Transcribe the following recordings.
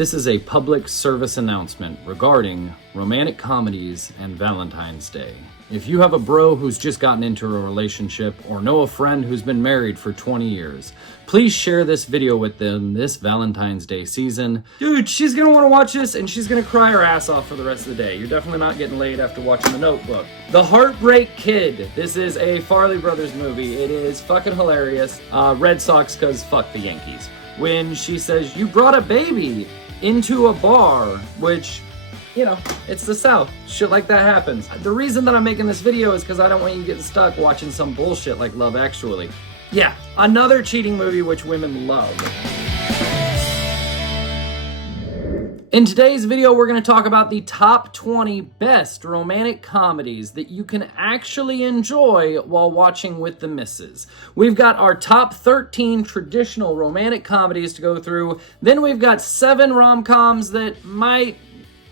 This is a public service announcement regarding romantic comedies and Valentine's Day. If you have a bro who's just gotten into a relationship or know a friend who's been married for 20 years, please share this video with them this Valentine's Day season. Dude, she's gonna wanna watch this and she's gonna cry her ass off for the rest of the day. You're definitely not getting laid after watching The Notebook. The Heartbreak Kid. This is a Farley Brothers movie. It is fucking hilarious. Red Sox, cause fuck the Yankees. When she says, "You brought a baby into a bar," which, you know, it's the South. Shit like that happens. The reason that I'm making this video is because I don't want you getting stuck watching some bullshit like Love Actually. Yeah, another cheating movie which women love. In today's video, we're going to talk about the top 20 best romantic comedies that you can actually enjoy while watching with the missus. We've got our top 13 traditional romantic comedies to go through. Then we've got 7 rom-coms that might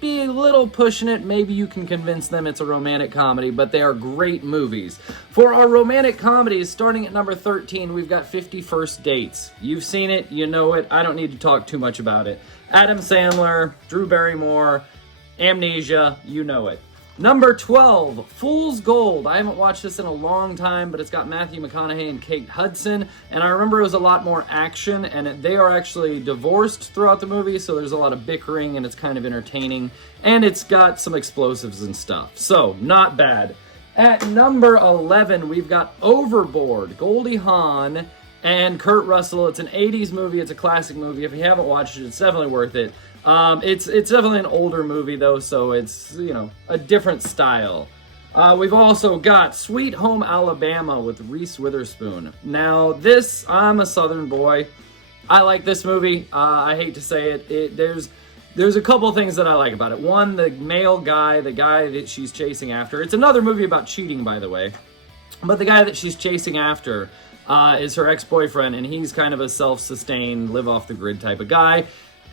be a little pushing it. Maybe you can convince them it's a romantic comedy, but they are great movies. For our romantic comedies, starting at number 13, we've got 50 First Dates. You've seen it, you know it, I don't need to talk too much about it. Adam Sandler, Drew Barrymore, Amnesia, you know it. Number 12, Fool's Gold. I haven't watched this in a long time, but it's got Matthew McConaughey and Kate Hudson, and I remember it was a lot more action, and they are actually divorced throughout the movie, so there's a lot of bickering, and it's kind of entertaining, and it's got some explosives and stuff, so not bad. At number 11, we've got Overboard, Goldie Hawn and Kurt Russell. It's an 80s movie. It's a classic movie. If you haven't watched it, it's definitely worth it. It's definitely an older movie, though, so it's, you know, a different style. We've also got Sweet Home Alabama with Reese Witherspoon. Now, this, I'm a Southern boy. I like this movie. I hate to say it. There's a couple things that I like about it. One, the male guy, the guy that she's chasing after. It's another movie about cheating, by the way. But the guy that she's chasing after is her ex-boyfriend, and he's kind of a self-sustained, live-off-the-grid type of guy.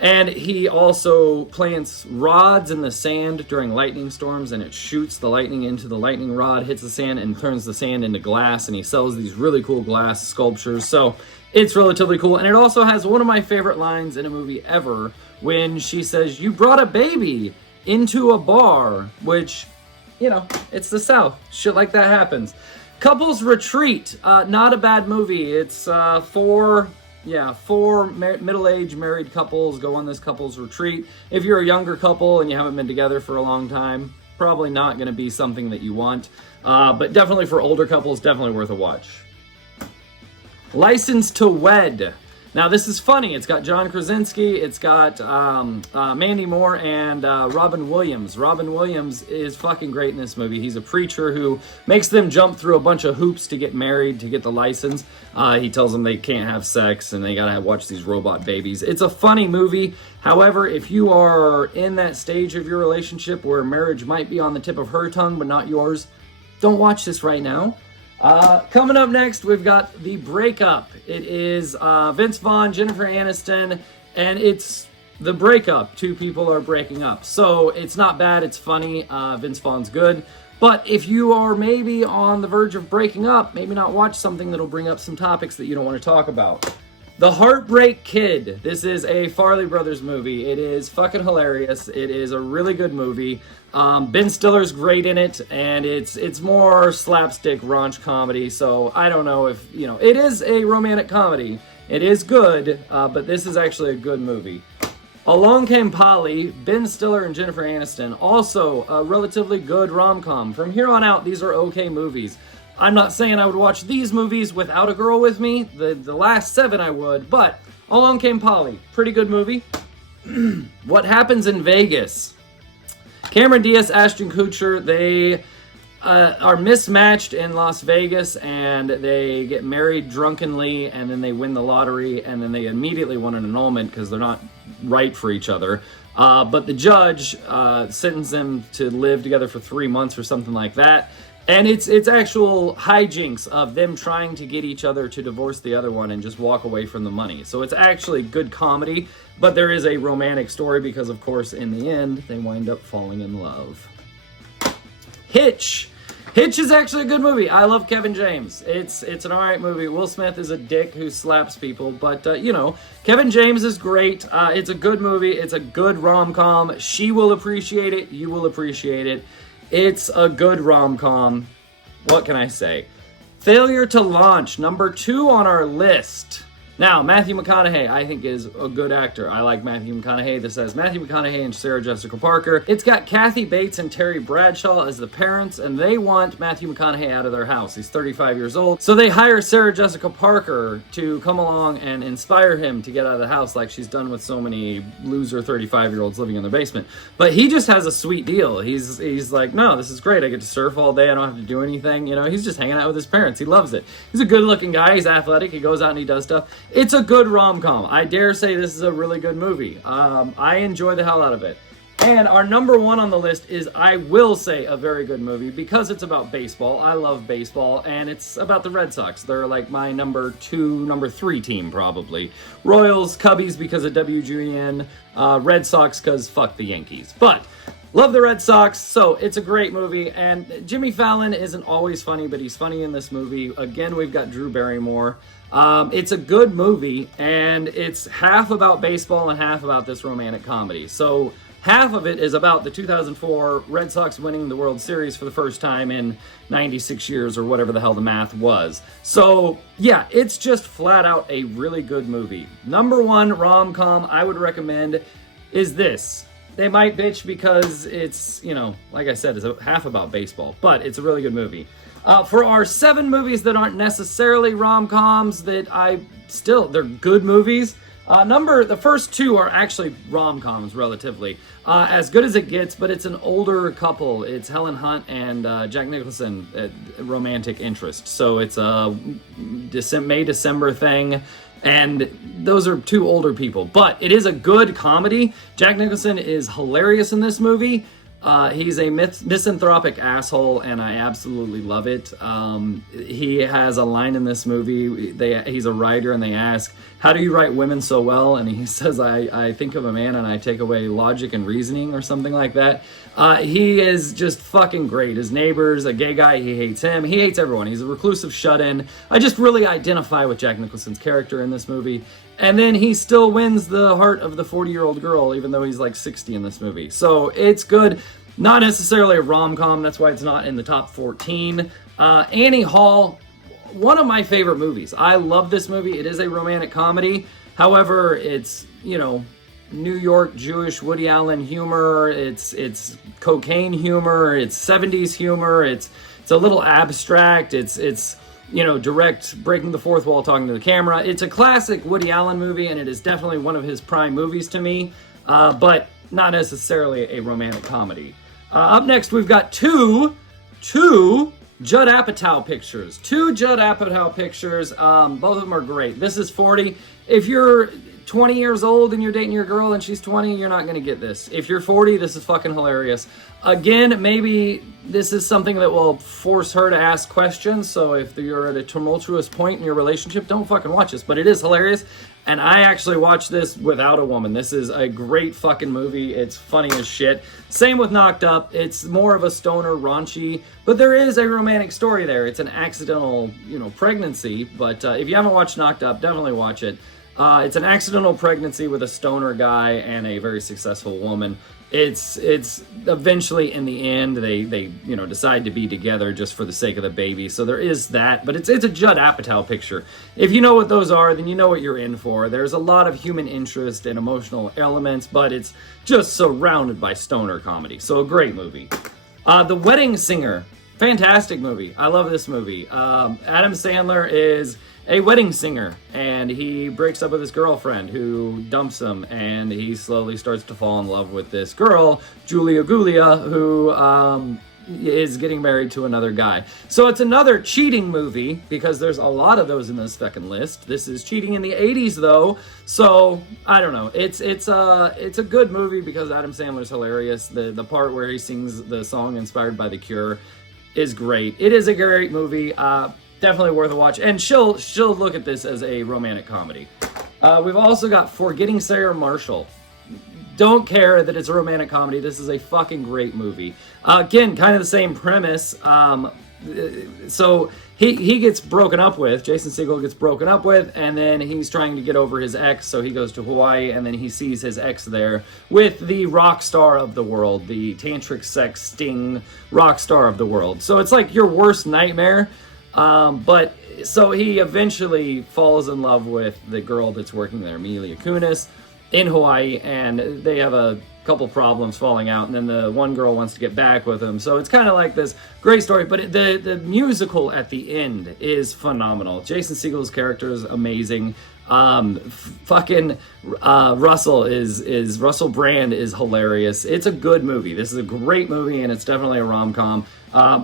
And he also plants rods in the sand during lightning storms, and it shoots the lightning into the lightning rod, hits the sand, and turns the sand into glass, and he sells these really cool glass sculptures. So it's relatively cool. And it also has one of my favorite lines in a movie ever, when she says, "You brought a baby into a bar," which, you know, it's the South. Shit like that happens. Couples Retreat, not a bad movie. It's four middle-aged married couples go on this couples retreat. If you're a younger couple and you haven't been together for a long time, probably not going to be something that you want. But definitely for older couples, definitely worth a watch. License to Wed. Now, this is funny. It's got John Krasinski, it's got Mandy Moore, and Robin Williams. Robin Williams is fucking great in this movie. He's a preacher who makes them jump through a bunch of hoops to get married, to get the license. He tells them they can't have sex, and they gotta watch these robot babies. It's a funny movie. However, if you are in that stage of your relationship where marriage might be on the tip of her tongue, but not yours, don't watch this right now. Coming up next, we've got The Breakup. It is Vince Vaughn, Jennifer Aniston, and it's the breakup. Two people are breaking up. So it's not bad, it's funny. Vince Vaughn's good. But if you are maybe on the verge of breaking up, maybe not watch something that'll bring up some topics that you don't want to talk about. The Heartbreak Kid. This is a Farley Brothers movie. It is fucking hilarious. It is a really good movie. Ben Stiller's great in it, and it's more slapstick raunch comedy, so I don't know if, you know, it is a romantic comedy. It is good, but this is actually a good movie. Along Came Polly, Ben Stiller and Jennifer Aniston. Also a relatively good rom-com. From here on out, these are okay movies. I'm not saying I would watch these movies without a girl with me. The last 7 I would, but Along Came Polly, pretty good movie. What Happens in Vegas. Cameron Diaz, Ashton Kutcher, they are mismatched in Las Vegas, and they get married drunkenly, and then they win the lottery, and then they immediately want an annulment because they're not right for each other. But the judge sentenced them to live together for 3 months or something like that. And it's actual hijinks of them trying to get each other to divorce the other one and just walk away from the money. So it's actually good comedy, but there is a romantic story because, of course, in the end, they wind up falling in love. Hitch. Hitch is actually a good movie. I love Kevin James. It's an alright movie. Will Smith is a dick who slaps people, but you know, Kevin James is great. It's a good movie. It's a good rom-com. She will appreciate it. You will appreciate it. It's a good rom-com. What can I say? Failure to Launch, number 2 on our list. Now, Matthew McConaughey, I think, is a good actor. I like Matthew McConaughey. This has Matthew McConaughey and Sarah Jessica Parker. It's got Kathy Bates and Terry Bradshaw as the parents, and they want Matthew McConaughey out of their house. He's 35 years old. So they hire Sarah Jessica Parker to come along and inspire him to get out of the house like she's done with so many loser 35-year-olds living in their basement. But he just has a sweet deal. He's like, no, this is great. I get to surf all day. I don't have to do anything. You know, he's just hanging out with his parents. He loves it. He's a good-looking guy. He's athletic. He goes out and he does stuff. It's a good rom-com. I dare say this is a really good movie. I enjoy the hell out of it. And our number 1 on the list is, I will say, a very good movie because it's about baseball. I love baseball, and it's about the Red Sox. They're like my number 2, number 3 team, probably. Royals, Cubbies because of WGN, Red Sox because fuck the Yankees. But love the Red Sox, so it's a great movie. And Jimmy Fallon isn't always funny, but he's funny in this movie. Again, we've got Drew Barrymore. It's a good movie, and it's half about baseball and half about this romantic comedy. So half of it is about the 2004 Red Sox winning the World Series for the first time in 96 years, or whatever the hell the math was. So yeah, it's just flat out a really good movie. Number 1 rom-com I would recommend is this. They might bitch because it's, you know, like I said, it's half about baseball, but it's a really good movie. For our 7 movies that aren't necessarily rom-coms, they're good movies. The first 2 are actually rom-coms, relatively. As Good as It Gets, but it's an older couple. It's Helen Hunt and Jack Nicholson, romantic interest. So it's a May-December thing. And those are 2 older people. But it is a good comedy. Jack Nicholson is hilarious in this movie. He's a misanthropic asshole, and I absolutely love it. He has a line in this movie. He's a writer, and they ask, how do you write women so well? And he says, I think of a man and I take away logic and reasoning, or something like that. He is just fucking great. His neighbor's a gay guy. He hates him. He hates everyone. He's a reclusive shut-in. I just really identify with Jack Nicholson's character in this movie. And then he still wins the heart of the 40-year-old girl, even though he's like 60 in this movie. So it's good. Not necessarily a rom-com. That's why it's not in the top 14. Annie Hall, one of my favorite movies. I love this movie. It is a romantic comedy. However, it's, you know, New York Jewish Woody Allen humor. It's cocaine humor. It's 70s humor. It's a little abstract. It's you know, direct, breaking the fourth wall, talking to the camera. It's a classic Woody Allen movie, and it is definitely one of his prime movies to me, but not necessarily a romantic comedy. Up next, we've got two Judd Apatow pictures. 2 Judd Apatow pictures. Both of them are great. This is 40. If you're 20 years old and you're dating your girl and she's 20, you're not going to get this. If you're 40, this is fucking hilarious. Again, maybe this is something that will force her to ask questions, so if you're at a tumultuous point in your relationship, don't fucking watch this, but it is hilarious, and I actually watched this without a woman. This is a great fucking movie. It's funny as shit. Same with Knocked Up. It's more of a stoner, raunchy, but there is a romantic story there. It's an accidental, you know, pregnancy, but if you haven't watched Knocked Up, definitely watch it. It's an accidental pregnancy with a stoner guy and a very successful woman. It's eventually, in the end, they you know, decide to be together just for the sake of the baby. So there is that, but it's a Judd Apatow picture. If you know what those are, then you know what you're in for. There's a lot of human interest and emotional elements, but it's just surrounded by stoner comedy. So a great movie. The Wedding Singer, fantastic movie. I love this movie. Adam Sandler is a wedding singer, and he breaks up with his girlfriend who dumps him, and he slowly starts to fall in love with this girl, Julia Gulia, who is getting married to another guy. So it's another cheating movie, because there's a lot of those in this fucking list. This is cheating in the 80s, though, so I don't know. It's a good movie because Adam Sandler's hilarious. The part where he sings the song inspired by The Cure is great. It is a great movie. Definitely worth a watch, and she'll look at this as a romantic comedy. We've also got Forgetting Sarah Marshall. Don't care that it's a romantic comedy. This is a fucking great movie. Again, kind of the same premise. so he gets broken up with, Jason Segel gets broken up with, and then he's trying to get over his ex, so he goes to Hawaii, and then he sees his ex there with the rock star of the world, the tantric sex sting rock star of the world. So it's like your worst nightmare, but so he eventually falls in love with the girl that's working there, Mila Kunis, in Hawaii, and they have a couple problems falling out, and then the one girl wants to get back with him. So it's kind of like this great story, but the musical at the end is phenomenal. Jason Segel's character is amazing. Russell Brand is hilarious. It's a good movie. This is a great movie, and it's definitely a rom-com.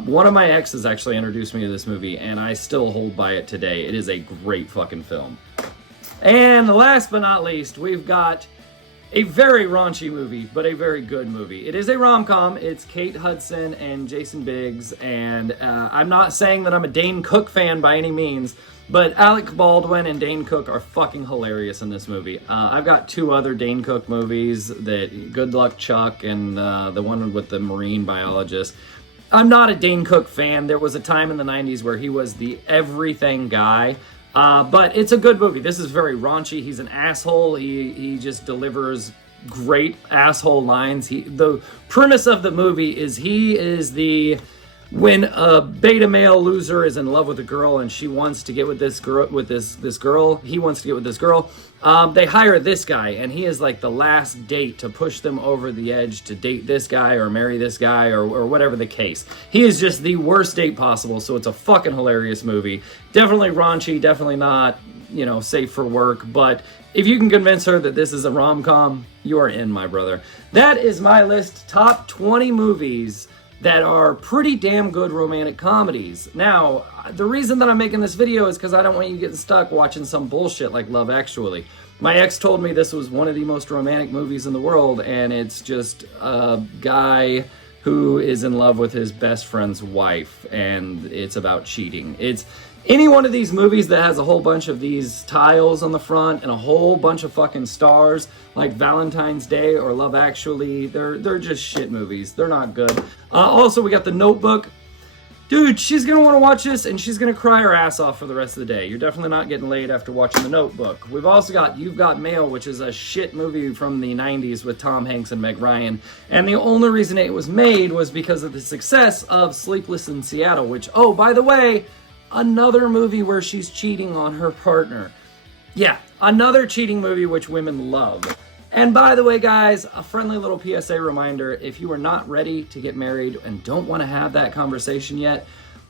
One of my exes actually introduced me to this movie, and I still hold by it today. It is a great fucking film. And last but not least, we've got a very raunchy movie, but a very good movie. It is a rom-com. It's Kate Hudson and Jason Biggs, and I'm not saying that I'm a Dane Cook fan by any means, but Alec Baldwin and Dane Cook are fucking hilarious in this movie. I've got two other Dane Cook movies, that Good Luck Chuck and the one with the marine biologist. I'm not a Dane Cook fan. There was a time in the 90s where he was the everything guy. But it's a good movie. This is very raunchy. He's an asshole. He just delivers great asshole lines. The premise of the movie is he is when a beta male loser is in love with a girl and she wants to get with this girl, he wants to get with this girl. They hire this guy, and he is like the last date to push them over the edge to date this guy or marry this guy or whatever the case. He is just the worst date possible, so it's a fucking hilarious movie. Definitely raunchy, definitely not, safe for work, but if you can convince her that this is a rom-com, you are in, my brother. That is my list, top 20 movies that are pretty damn good romantic comedies. Now, the reason that I'm making this video is because I don't want you getting stuck watching some bullshit like Love Actually. My ex told me this was one of the most romantic movies in the world, and it's just a guy who is in love with his best friend's wife, and it's about cheating. It's any one of these movies that has a whole bunch of these tiles on the front and a whole bunch of fucking stars, like Valentine's Day or Love Actually, they're just shit movies. They're not good. Also, we got The Notebook. Dude, she's gonna want to watch this, and she's gonna cry her ass off for the rest of the day. You're definitely not getting laid after watching The Notebook. We've also got You've Got Mail, which is a shit movie from the 90s with Tom Hanks and Meg Ryan. And the only reason it was made was because of the success of Sleepless in Seattle, which, oh, by the way, another movie where she's cheating on her partner. Yeah, another cheating movie which women love. And by the way, guys, a friendly little PSA reminder, if you are not ready to get married and don't want to have that conversation yet,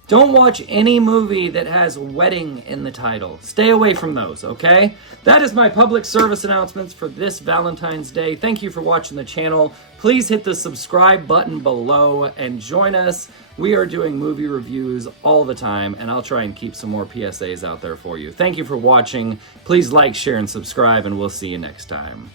don't watch any movie that has wedding in the title. Stay away from those, okay? That is my public service announcements for this Valentine's Day. Thank you for watching the channel. Please hit the subscribe button below and join us. We are doing movie reviews all the time, and I'll try and keep some more PSAs out there for you. Thank you for watching. Please like, share, and subscribe, and we'll see you next time.